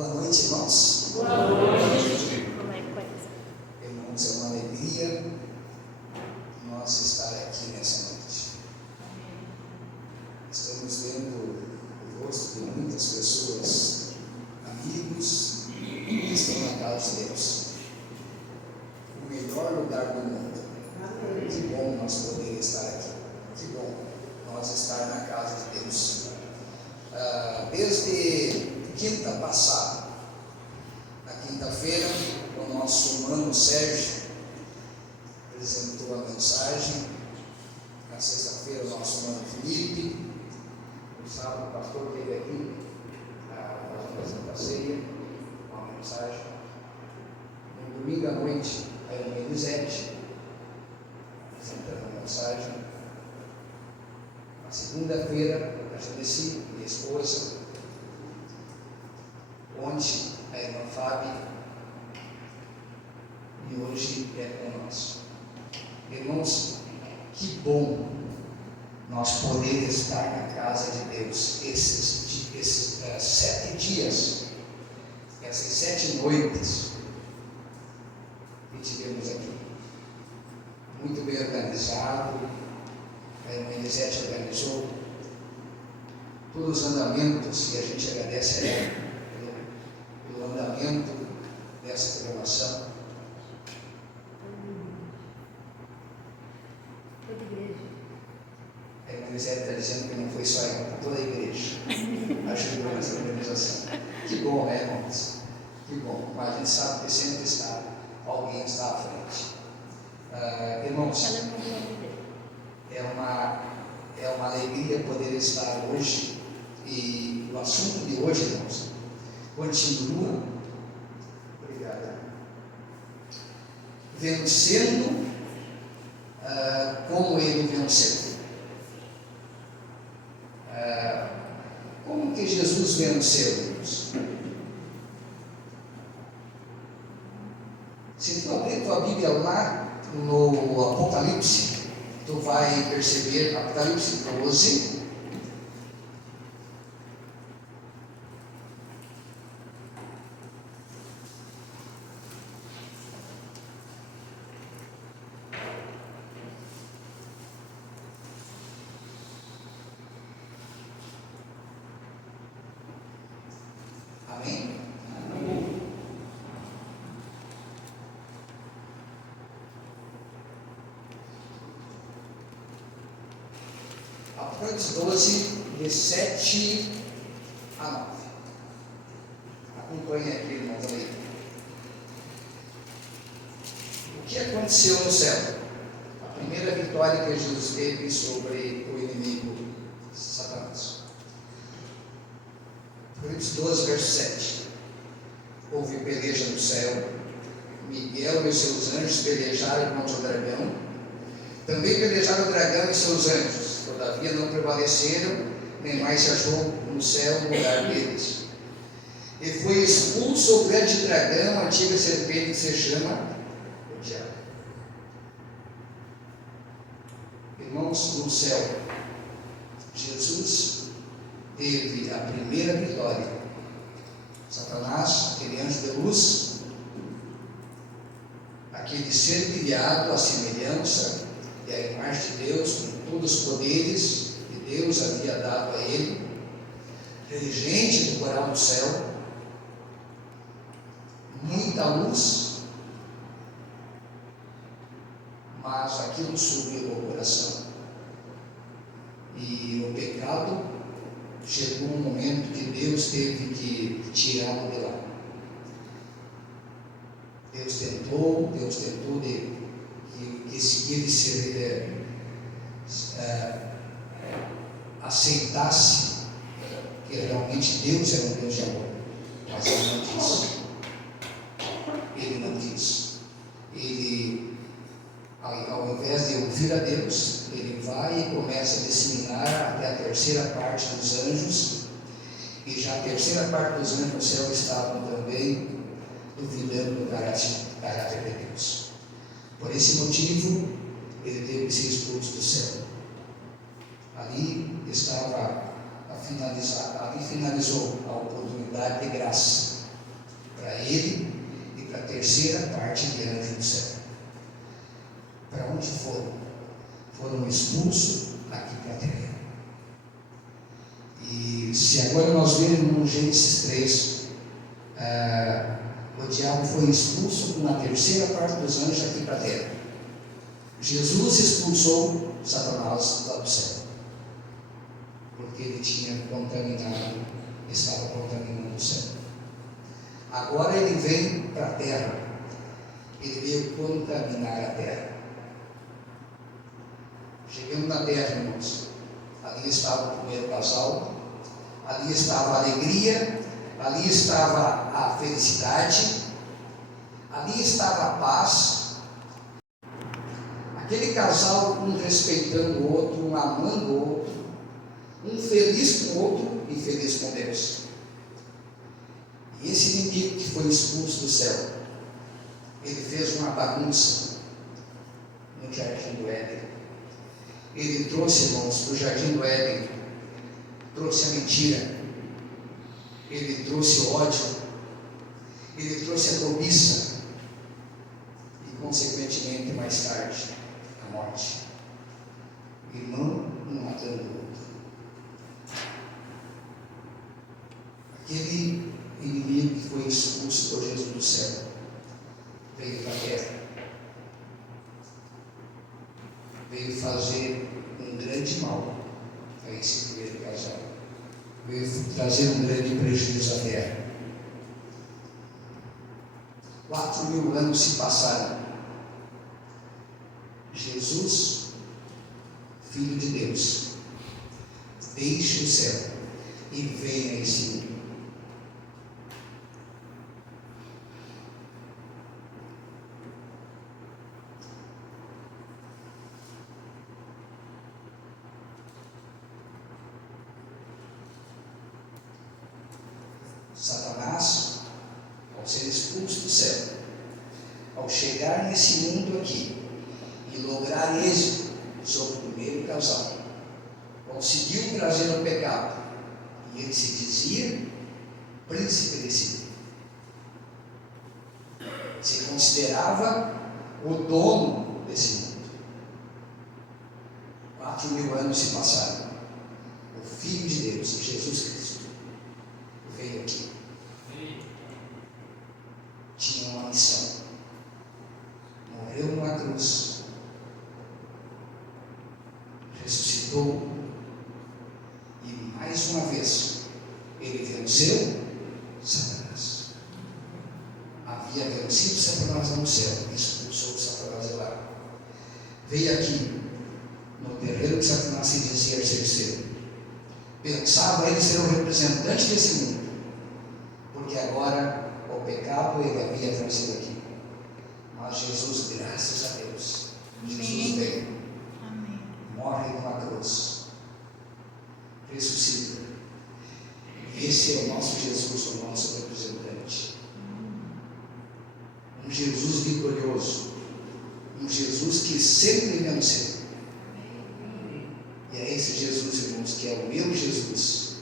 Boa noite, irmãos. Boa noite. Como é que vai? Irmãos, é uma alegria nós estar aqui nessa noite. Estamos vendo o rosto de muitas pessoas, amigos, que estão na casa de Deus. O melhor lugar do mundo. Que bom nós poder estar aqui. Que bom nós estar na casa de Deus. Desde quinta passada, na quinta-feira, o nosso mano Sérgio apresentou a mensagem. Na sexta-feira, o nosso mano Felipe. No sábado, o pastor esteve aqui fazendo a Santa Ceia, uma mensagem. No domingo à noite, a irmã Elisete apresentando a mensagem. Na segunda-feira, a Janeci, minha esposa. Ontem, a irmã Fábio. E hoje é com nós. Irmãos, que bom nós poder estar na casa de Deus esses 7 dias, essas 7 noites que tivemos aqui. Muito bem organizado. A irmã Elisete organizou todos os andamentos, e a gente agradece a ela pelo andamento dessa programação. Toda igreja. A irmã Elisete está dizendo que não foi só ela, toda a igreja ajudou nessa organização. Que bom, né, irmãos? Que bom. Mas a gente sabe que sempre alguém está à frente. Irmãos, é uma alegria poder estar hoje. E o assunto de hoje, irmãos, continua. Obrigado. Vencendo como ele venceu. Como que Jesus venceu, irmãos? Se tu abrir tua Bíblia lá no Apocalipse, tu vai perceber Apocalipse 12. Amém? Amém. Apocalipse 12, de 7 a 9. Acompanhe aqui, irmãos, ali. O que aconteceu no céu? A primeira vitória que Jesus teve sobre o inimigo Satanás. Apocalipse 12, verso 7. Houve peleja no céu. Miguel e os seus anjos pelejaram contra o dragão. Também pelejaram o dragão e seus anjos. Todavia não prevaleceram, nem mais se achou no céu no lugar deles. E foi expulso o grande dragão, a antiga serpente que se chama o diabo. Irmãos, no céu, Jesus teve a primeira vitória. Satanás, aquele anjo de luz, aquele ser criado à semelhança e à imagem de Deus, com todos os poderes que Deus havia dado a ele, regente do coral do céu, muita luz, mas aquilo subiu ao coração. E o pecado chegou um momento que Deus teve que tirá-lo de lá. Deus tentou que ele aceitasse que realmente Deus era um Deus de amor, mas ele não quis. Ele não quis. Ele, ao invés de ouvir a Deus, ele vai e começa a disseminar até a terceira parte dos anjos, e já a terceira parte dos anjos no céu estavam também duvidando do caráter de Deus. Por esse motivo, ele teve que ser expulso do céu. Ali finalizou a oportunidade de graça ele e para a terceira parte de anjos do céu. Para onde foram? Foram expulsos aqui para a terra. E se agora nós vermos no Gênesis 3, o diabo foi expulso com a terceira parte dos anjos aqui para a terra. Jesus expulsou Satanás lá do céu, porque ele tinha contaminado, estava contaminando o céu. Agora ele vem para a terra, ele veio contaminar a terra. Chegando na terra, irmãos, ali estava o primeiro casal, ali estava a alegria, ali estava a felicidade, ali estava a paz. Aquele casal, um respeitando o outro, um amando o outro, um feliz com o outro e feliz com Deus. E esse inimigo que foi expulso do céu, ele fez uma bagunça no jardim do Éden. Ele trouxe, irmãos, para o jardim do Éden, trouxe a mentira, ele trouxe o ódio, ele trouxe a cobiça e, consequentemente, mais tarde, a morte. Irmão um matando o outro. Aquele inimigo que foi expulso por Jesus do céu veio para a terra, veio fazer um grande mal a esse primeiro casal, veio trazer um grande prejuízo à terra. 4.000 anos se passaram. Jesus, Filho de Deus, deixa o céu e vem a esse mundo. Satanás, ao ser expulso do céu, ao chegar nesse mundo aqui e lograr êxito sobre o primeiro casal, conseguiu trazer o pecado, e ele se dizia príncipe desse mundo, se considerava o dono desse mundo. 4.000 anos se passaram. O Filho de Deus, Jesus Cristo, veio aqui. Tinha uma missão. Morreu numa cruz. Ressuscitou. E mais uma vez, ele venceu Satanás. Havia vencido Satanás no céu. Expulsou Satanás de lá. Veio aqui, no terreiro que Satanás se dizia ser seu. Pensava ele ser o representante desse mundo, porque agora o pecado ele havia trazido aqui. Mas Jesus, graças a Deus, Jesus veio, morre numa cruz, ressuscita. E esse é o nosso Jesus, o nosso representante. Um Jesus vitorioso, um Jesus que sempre venceu. E é esse Jesus, irmãos, que é o meu Jesus,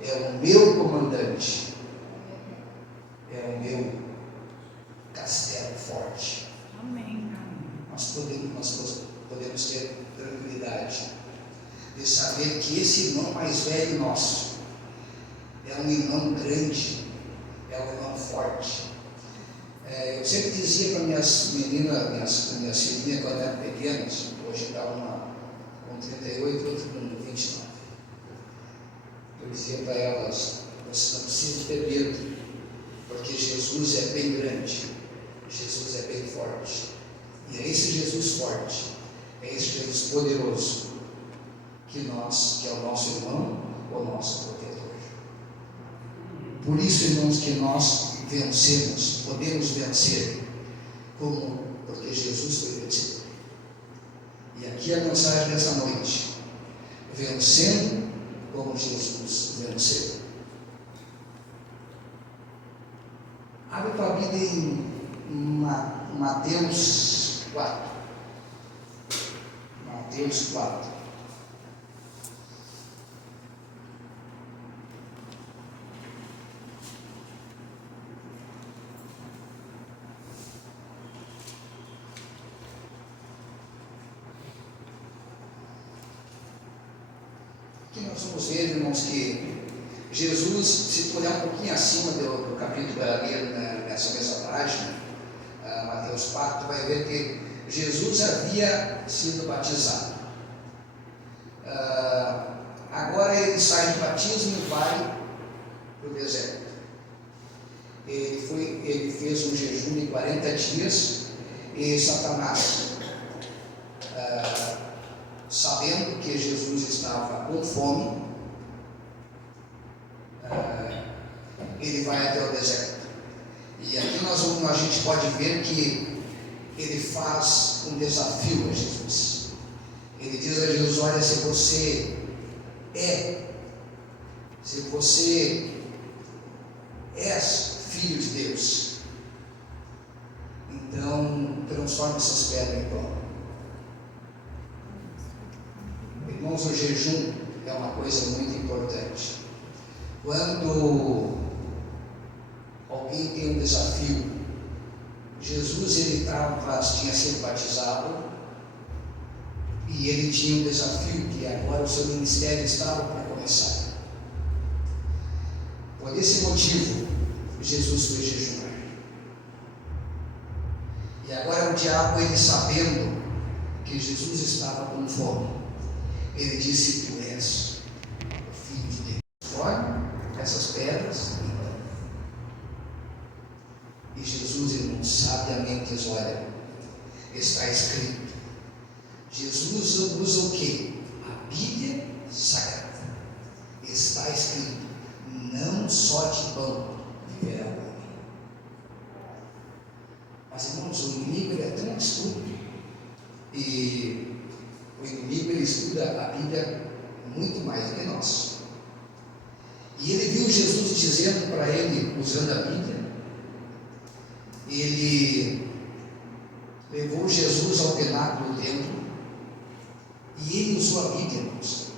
é o meu comandante, é o meu castelo forte. Amém. Nós podemos ter tranquilidade de saber que esse irmão mais velho nosso é um irmão grande, é um irmão forte. Eu sempre dizia para minhas meninas, minhas filhinhas quando eram pequenas, hoje está uma com 38, outro com 29. Eu dizia para elas: você não precisa ter medo, porque Jesus é bem grande, Jesus é bem forte. E é esse Jesus forte, é esse Jesus poderoso, que é o nosso irmão, o nosso protetor. Por isso, irmãos, que nós vencemos, podemos vencer, porque Jesus foi vencido. E aqui a mensagem dessa noite: vencendo como Jesus venceu. Abre tua Bíblia em Mateus 4. Mateus 4. nós vamos ver, irmãos, que Jesus, se tu olhar um pouquinho acima do capítulo ali, nessa mesma página, Mateus 4, tu vai ver que Jesus havia sido batizado. Agora ele sai do batismo e vai para o deserto. Ele fez um jejum de 40 dias e Satanás, sabendo que Jesus estava com fome, ele vai até o deserto. E aqui a gente pode ver que ele faz um desafio a Jesus. Ele diz a Jesus: olha, se você és filho de Deus, então transforma essas pedras em pão. Irmãos, o jejum é uma coisa muito importante. Quando alguém tem um desafio, Jesus tinha sido batizado e ele tinha um desafio que agora o seu ministério estava para começar. Por esse motivo, Jesus foi jejuar. E agora o diabo, ele sabendo que Jesus estava com fome, ele disse: tu és o filho de Deus. Transforma essas pedras em pão. E Jesus, irmão, sabiamente diz: olha, está escrito. Jesus usa o que? A Bíblia Sagrada. Está escrito: não só de pão viverá o homem. Mas, irmãos, o inimigo ele é tão astuto, e o inimigo ele estuda a Bíblia muito mais do que nós. E ele viu Jesus dizendo para ele, usando a Bíblia, ele levou Jesus ao pináculo do templo e ele usou a Bíblia, irmãos,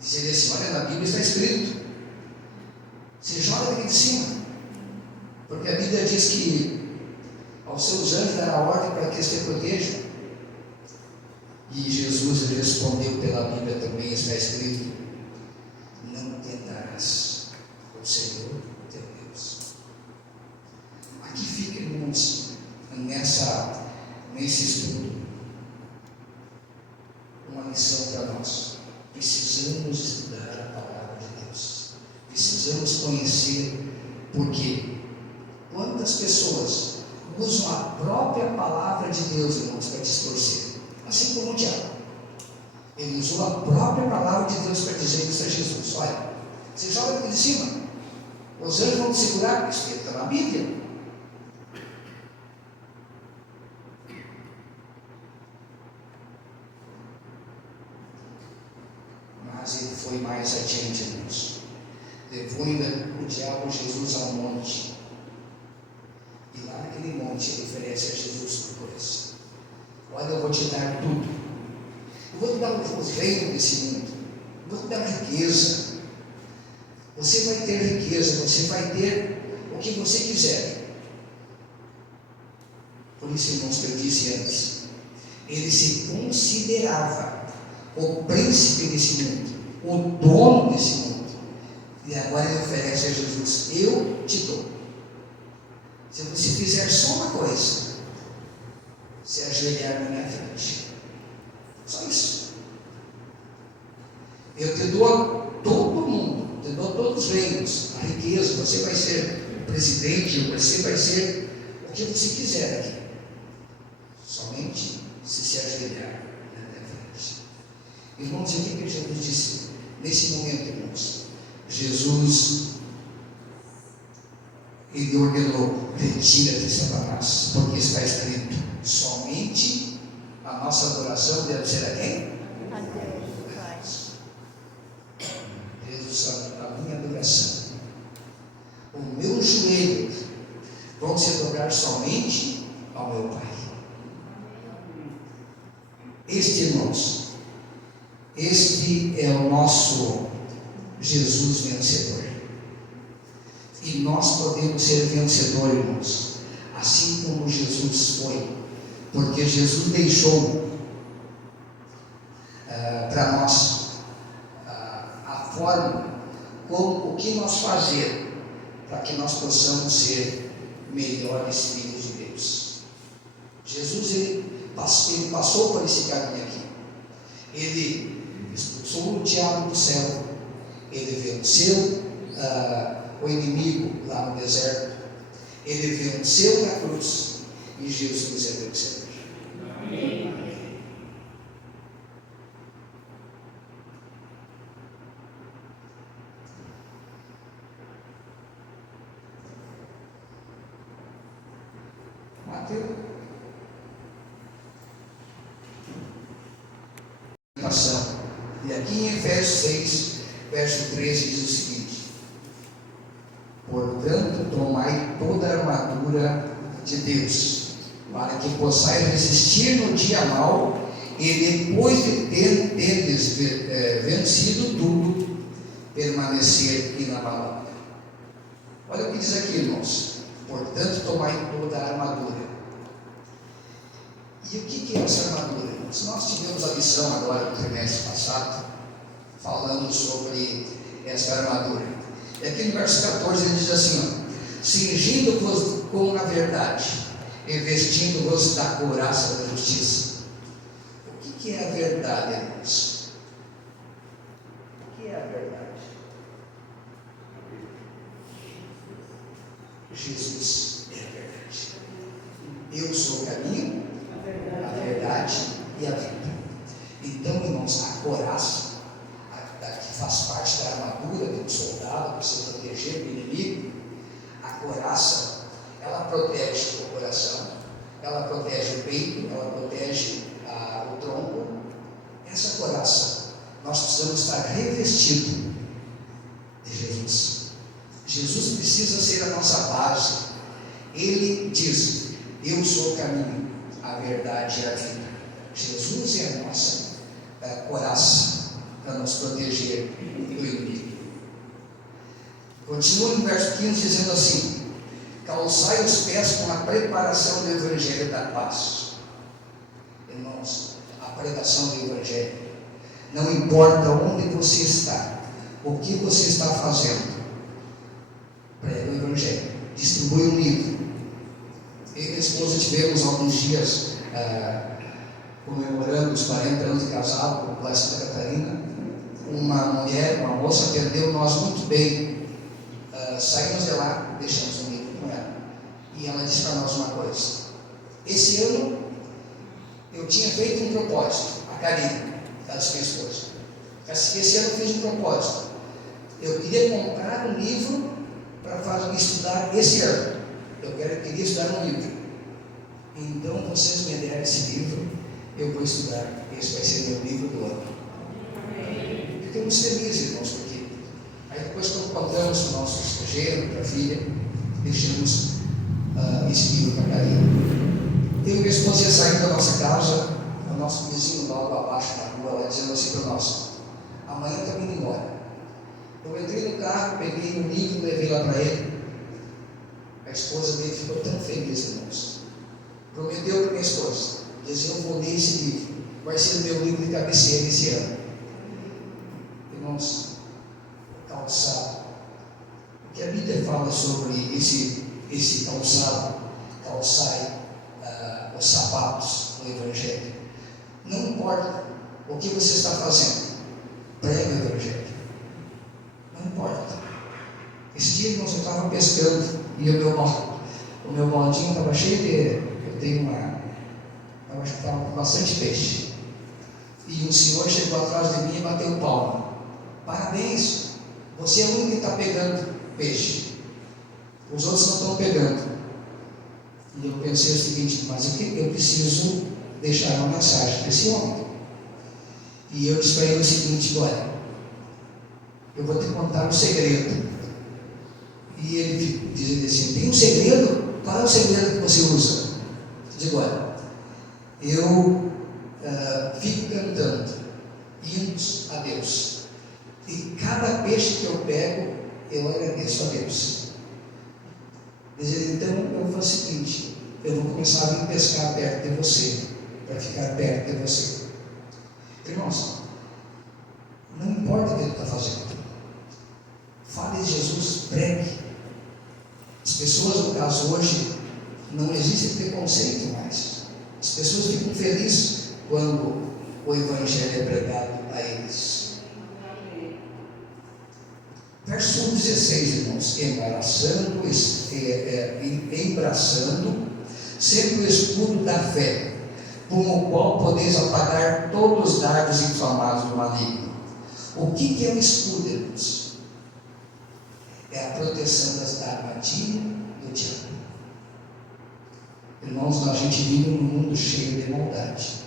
dizendo assim: olha, na Bíblia está escrito, você joga daqui de cima, porque a Bíblia diz que aos seus anjos dará ordem para que eles te protejam. E Jesus respondeu pela Bíblia também, está escrito: não tentarás o Senhor teu Deus. Aqui fica, irmãos, nesse estudo, uma lição para nós. Precisamos estudar a palavra de Deus. Precisamos conhecer, porque quantas pessoas usam a própria palavra de Deus, irmãos, para distorcer. Assim como o diabo, ele usou a própria palavra de Deus para dizer isso a Jesus: olha, você joga aqui de cima, os anjos vão te segurar, isso está na Bíblia. Mas ele foi mais adiante, irmãos. Levou ainda o diabo Jesus ao monte, e lá naquele monte ele oferece a Jesus uma coisa: olha, eu vou te dar tudo. Eu vou te dar os reinos desse mundo. Eu vou te dar riqueza. Você vai ter riqueza. Você vai ter o que você quiser. Por isso, irmãos, que eu disse antes, ele se considerava o príncipe desse mundo, o dono desse mundo. E agora ele oferece a Jesus: eu te dou. Se você fizer só uma coisa, se ajoelhar na minha frente, só isso, eu te dou todo mundo, te dou todos os reinos, a riqueza, você vai ser presidente, você vai ser o que você quiser aqui, somente se ajoelhar na minha frente. Irmãos, o que Jesus disse nesse momento, irmãos? Jesus, ele ordenou: retira-te, Satanás, porque está escrito: somente a nossa adoração deve ser a quem? A Deus. Deus, a minha adoração, o meu joelho vão se dobrar somente ao meu Pai. Este, irmãos, este é o nosso Jesus vencedor. E nós podemos ser vencedores, irmãos, assim como Jesus foi, porque Jesus deixou para nós a forma como o que nós fazer para que nós possamos ser melhores filhos de Deus. Jesus ele passou por esse caminho aqui. Ele expulsou o diabo do céu, ele venceu o inimigo lá no deserto, ele venceu na cruz e Jesus é vencedor. Amém. Mateus. E aqui em Efésios 6, verso 13 diz o seguinte: portanto, tomai toda a armadura de Deus, para que possais resistir no dia mau, e depois de terdes vencido tudo, permanecer inabalável. Olha o que diz aqui, irmãos: portanto, tomai toda a armadura. E o que é essa armadura? Nós tivemos a lição agora no trimestre passado, falando sobre essa armadura. E aqui no verso 14 ele diz assim: cingindo-vos com a verdade, e vestindo-vos da couraça da justiça. O que é a verdade, irmãos? O que é a verdade? Jesus é a verdade. Eu sou o caminho, a verdade e a vida. Então, irmãos, a couraça, que faz parte da armadura de um soldado para se proteger do inimigo, a couraça, ela protege o coração, ela protege o peito, ela protege o tronco. Essa couraça, nós precisamos estar revestidos de Jesus. Jesus precisa ser a nossa base. Ele diz: eu sou o caminho, a verdade e a vida. Jesus é a nossa couraça para nos proteger do inimigo. Continua no verso 15 dizendo assim: calçai os pés com a preparação do Evangelho da paz. Irmãos, a pregação do Evangelho, não importa onde você está, o que você está fazendo, prega o Evangelho, distribui um livro. Eu e minha esposa tivemos alguns dias comemorando os 40 anos de casado lá em Santa Catarina. Uma moça atendeu nós muito bem. Saímos de lá, deixamos um livro com ela, e ela disse para nós uma coisa: esse ano eu tinha feito um propósito. A Karine, ela disse minha esposa, esse ano eu fiz um propósito, eu queria comprar um livro para estudar esse ano. Eu queria estudar um livro. Então vocês me deram esse livro, eu vou estudar. Esse vai ser meu livro do ano. Ficamos felizes, irmãos, porque aí depois que contamos para o nosso genro, para a filha, deixamos esse livro para a Karine. Eu e minha esposa ia saindo da nossa casa, o nosso vizinho logo abaixo na rua, lá dizendo assim para nós: amanhã estamos indo embora. Eu entrei no carro, peguei o livro, levei lá para ele. A esposa dele ficou tão feliz, irmãos. Prometeu para minha esposa: dizia, eu vou ler esse livro, vai ser o meu livro de cabeceira esse ano. Irmãos, calçado. O que a Bíblia fala sobre esse calçado, calçai os sapatos do Evangelho. Não importa o que você está fazendo, prega o Evangelho. Não importa. Esse dia, irmãos, eu estava pescando e o meu baldinho estava cheio de... Eu acho que estava com bastante peixe. E um senhor chegou atrás de mim e bateu palma. Parabéns, você é o único que está pegando peixe. Os outros não estão pegando. E eu pensei o seguinte: mas eu preciso deixar uma mensagem para esse homem. E eu disse para ele o seguinte: olha, eu vou te contar um segredo. E ele dizia assim: tem um segredo? Qual é o segredo que você usa? Eu digo: olha, eu fico cantando hinos a Deus, e cada peixe que eu pego, eu agradeço a Deus. Então eu vou fazer o seguinte: eu vou começar a vir pescar perto de você, para ficar perto de você. Irmãos, não importa o que ele está fazendo, de Jesus, pregue. As pessoas, no caso hoje, não existe preconceito mais. As pessoas ficam felizes quando o Evangelho é pregado a eles. Verso 16, irmãos: embraçando sempre o escudo da fé, com o qual podeis apagar todos os dardos inflamados do maligno. O que é o escudo, irmãos? É a proteção da armadilha do diabo. Irmãos, a gente vive num mundo cheio de maldade,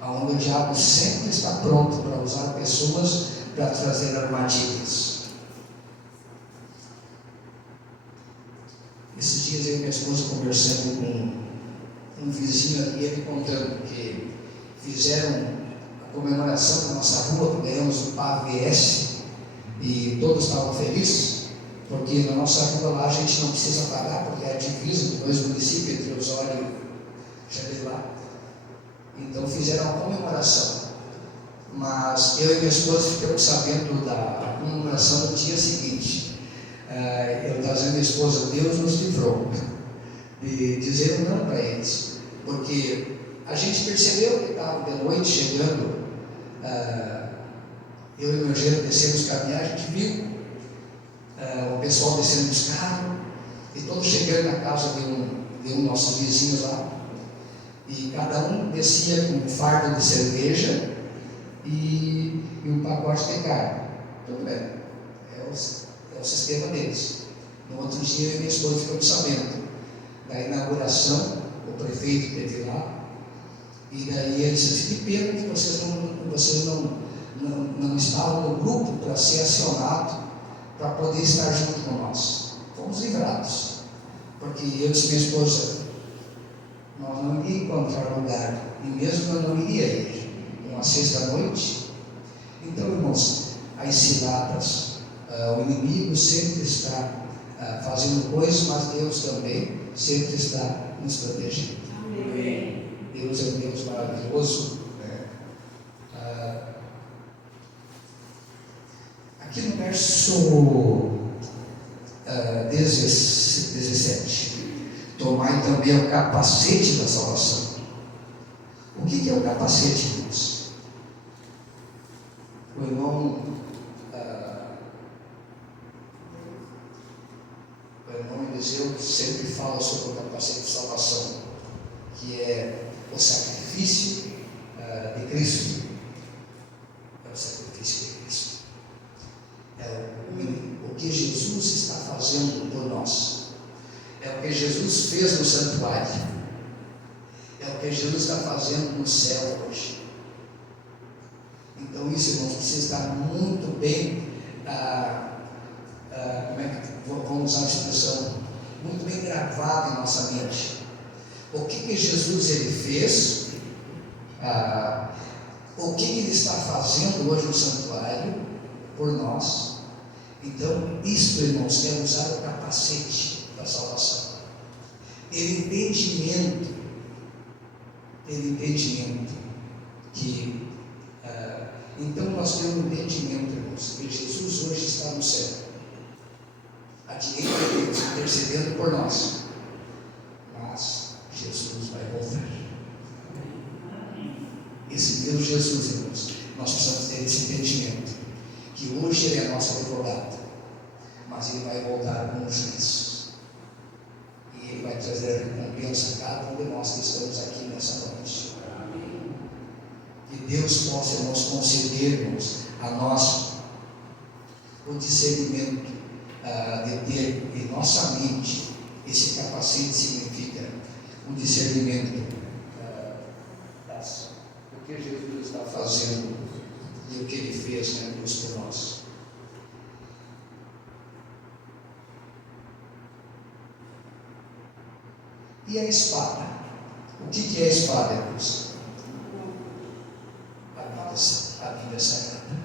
onde o diabo sempre está pronto para usar pessoas para trazer armadilhas. Esses dias eu e minha esposa conversando com um vizinho ali, ele contando que fizeram a comemoração da nossa rua, que ganhamos o PAVS, e todos estavam felizes, porque na nossa rua lá a gente não precisa pagar, porque é a divisa de dois municípios, entre Osório e Jabelá. Então fizeram a comemoração. Mas eu e minha esposa ficamos sabendo da comemoração no dia seguinte. Eu estava dizendo à minha esposa: Deus nos livrou de dizer um não para eles, porque a gente percebeu que estava de noite chegando, eu e meu genro descemos caminhar, a gente viu o pessoal descendo dos carros, e todos chegando na casa de um nossos vizinhos lá, e cada um descia com um fardo de cerveja e um pacote de carne. Tudo bem, é o sistema deles. No outro dia eu e minha esposa ficamos sabendo da inauguração, o prefeito esteve lá, e daí ele disse: que pena que vocês não estavam no grupo para ser acionado, para poder estar junto com nós. Fomos livrados, porque eu e minha esposa, nós não iríamos encontrar lugar, e mesmo eu não iria ir uma sexta-noite. Então, irmãos, as ciladas, o inimigo sempre está fazendo coisas, mas Deus também sempre está nos protegendo. Amém. Deus é um Deus maravilhoso. Aqui no verso 17: tomai também o capacete da salvação. O que é o capacete, irmãos? O irmão Eliseu sempre fala sobre o capacete de salvação, que é o sacrifício de Cristo. É o sacrifício de Cristo. É o que Jesus está fazendo por nós. É o que Jesus fez no santuário. É o que Jesus está fazendo no céu hoje. Então isso, irmãos, precisa estar muito bem, vamos usar a expressão, muito bem gravado em nossa mente. O que Jesus ele fez, o que ele está fazendo hoje no santuário por nós. Então, isto, irmãos, é usar o capacete da salvação. Ter entendimento que então nós temos um entendimento, irmãos, que Jesus hoje está no céu, à direita de Deus, intercedendo por nós, mas Jesus vai voltar. Esse Deus Jesus, irmãos, nós precisamos ter esse entendimento, que hoje ele é nosso advogado, mas ele vai voltar como juiz, e ele vai trazer a recompensa a cada um de nós que estamos aqui nessa noite. Que Deus possa, irmãos, conceder-nos a nós o discernimento de ter em nossa mente. Esse capacete significa o discernimento do que Jesus está fazendo e o que ele fez na cruz por nós. E a espada? O que é a espada, irmãos? A Bíblia Sagrada.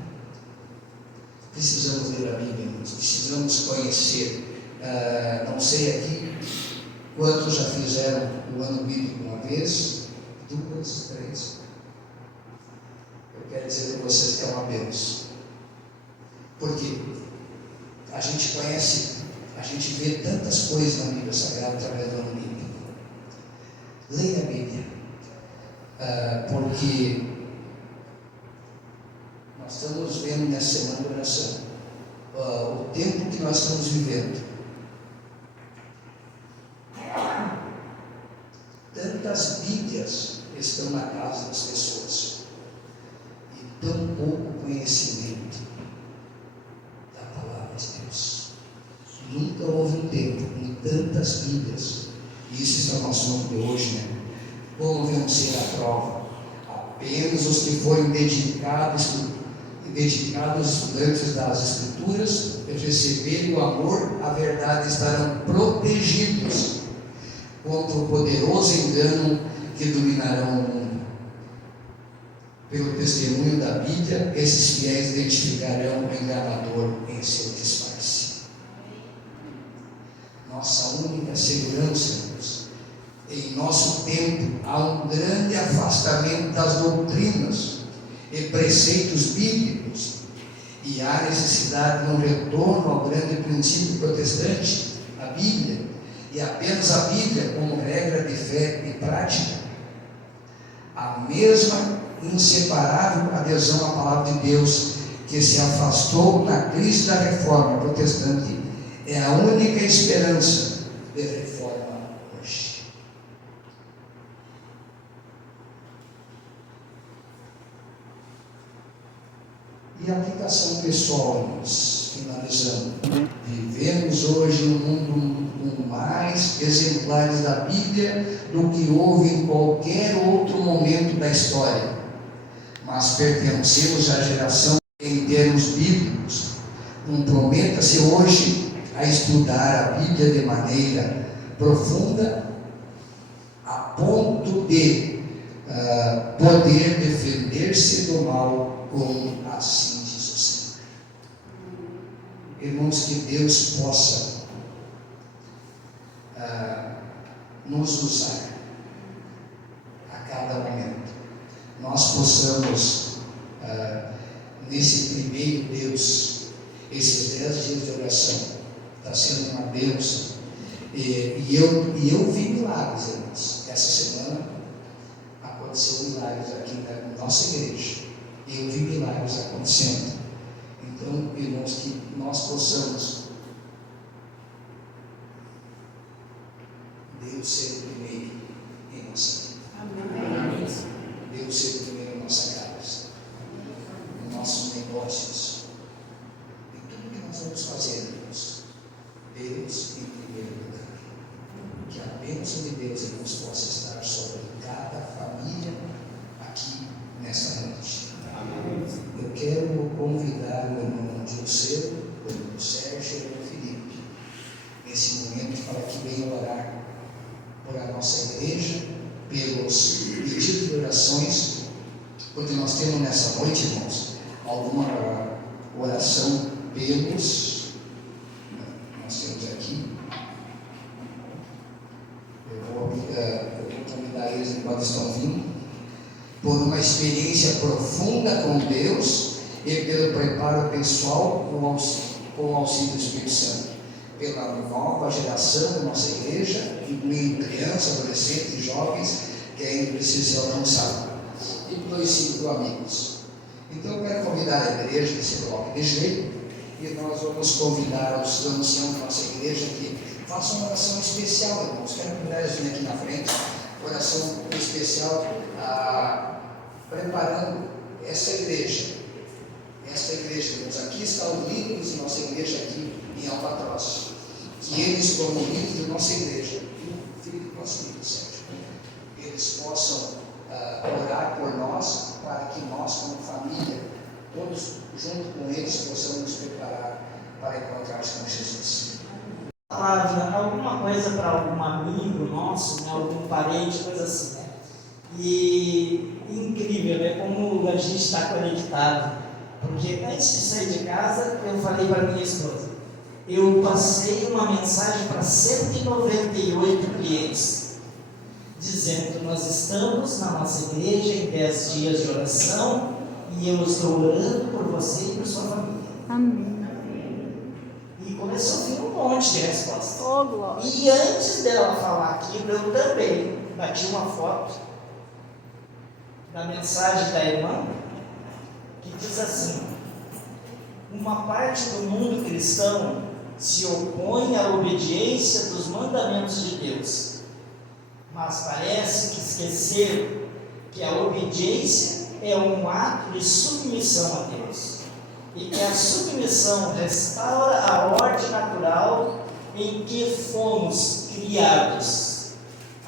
Precisamos ler a Bíblia, irmãos. Precisamos conhecer. Não sei aqui quantos já fizeram o ano bíblico uma vez, 2, 3. Eu quero dizer para vocês que é uma bênção. Por quê? a gente conhece, a gente vê tantas coisas na Bíblia Sagrada através do ano bíblico. Leia a Bíblia, porque nós estamos vendo nessa semana de oração o tempo que nós estamos vivendo. Tantas Bíblias estão na casa das pessoas e tão pouco conhecimento da palavra de Deus. Nunca houve um tempo com tantas Bíblias, e isso está no assunto de hoje, né? Como vencer a prova? Apenas os que forem dedicados estudantes das Escrituras, receberem o amor, a verdade, estarão protegidos contra o poderoso engano que dominarão o mundo. Pelo testemunho da Bíblia, esses fiéis identificarão o enganador em seu disfarce. Nossa única segurança, irmãos, em nosso tempo há um grande afastamento das doutrinas e preceitos bíblicos, e há necessidade de um retorno ao grande princípio protestante, a Bíblia, e apenas a Bíblia como regra de fé e prática. A mesma inseparável adesão à palavra de Deus que se afastou na crise da reforma protestante é a única esperança de reforma hoje. E a aplicação pessoal, irmãos, finalizando. Vivemos hoje num mundo com mais exemplares da Bíblia do que houve em qualquer outro momento da história, mas pertencemos à geração em termos bíblicos. Comprometa-se hoje a estudar a Bíblia de maneira profunda, a ponto de poder defender-se do mal, como assim diz o Senhor. Irmãos, que Deus possa nos usar a cada momento. Nós possamos, nesse primeiro Deus, esses 10 dias de oração, está sendo uma bênção. E eu vi milagres, irmãos. Essa semana aconteceu milagres aqui na nossa igreja. Eu vi milagres acontecendo. Então, irmãos, que nós possamos Deus ser o primeiro em nossa vida. Amém. Deus ser o primeiro em nossa casa, em nossos negócios, em tudo que nós vamos fazer, irmãos. Deus em primeiro lugar. Que a bênção de Deus, irmãos, possa estar sobre cada família aqui nesta noite. Amém. Eu quero convidar o irmão Gilceu, o irmão Sérgio e o irmão Felipe, nesse momento, para que venham orar por a nossa igreja, pelos pedidos de orações, porque nós temos nessa noite, irmãos, alguma oração pelos, nós temos aqui, eu vou convidar eles enquanto estão vindo, por uma experiência profunda com Deus e pelo preparo pessoal com o auxílio do Espírito Santo, pela nova geração da nossa igreja, incluindo crianças, adolescentes e jovens que ainda precisam ser alcançados, e pelos 5 amigos. Então eu quero convidar a igreja que se coloque de joelho, e nós vamos convidar os anciãos da nossa igreja que façam uma oração especial, irmãos. Quero convidar eles aqui na frente, oração especial, preparando essa igreja, irmãos. Aqui estão os líderes de nossa igreja aqui em Albatroz, que eles, como líderes de nossa igreja, e o filho do nosso filho, Sérgio, eles possam orar por nós, para que nós, como família, todos junto com eles, possamos nos preparar para encontrarmos com Jesus. Palavra, alguma coisa para algum amigo nosso, né, algum parente, coisa assim, né? E incrível, né, como a gente está conectado. Porque antes de sair de casa, eu falei para minha esposa, eu passei uma mensagem para 198 clientes, dizendo que nós estamos na nossa igreja em 10 dias de oração, e eu estou orando por você e por sua família. Amém. começou a vir um monte de respostas. Oh, glória. E antes dela falar aquilo, eu também bati uma foto da mensagem da irmã, que diz assim: uma parte do mundo cristão se opõe à obediência dos mandamentos de Deus, mas parece que esqueceram que a obediência é um ato de submissão a Deus, e que a submissão restaura a ordem natural em que fomos criados.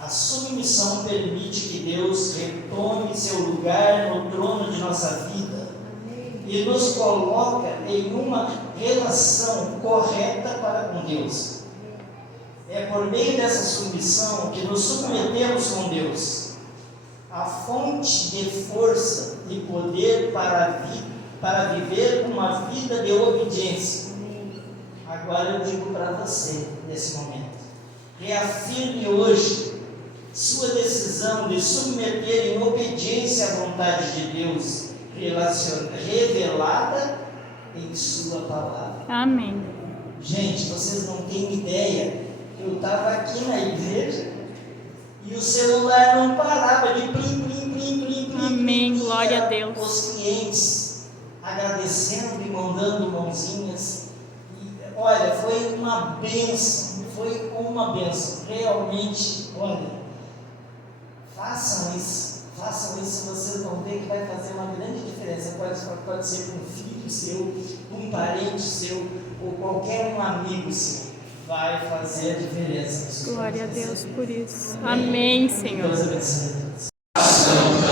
A submissão permite que Deus retome seu lugar no trono de nossa vida e nos coloca em uma relação correta para com Deus. É por meio dessa submissão que nos submetemos com Deus, a fonte de força e poder para viver uma vida de obediência. Agora eu digo para você, nesse momento, reafirme hoje sua decisão de submeter em obediência à vontade de Deus, revelada em sua palavra. Amém. Gente, vocês não têm ideia, eu estava aqui na igreja e o celular não parava de plim, plim, plim, plim, plim. Amém, glória a Deus. Os clientes agradecendo e mandando mãozinhas. E, olha, foi uma bênção, realmente. Olha, façam isso, vocês vão ver que vai fazer uma grande diferença. Pode ser para um filho seu, um parente seu, ou qualquer um amigo seu. Vai fazer a diferença. Glória a Deus por isso. Amém, Senhor. Deus abençoe.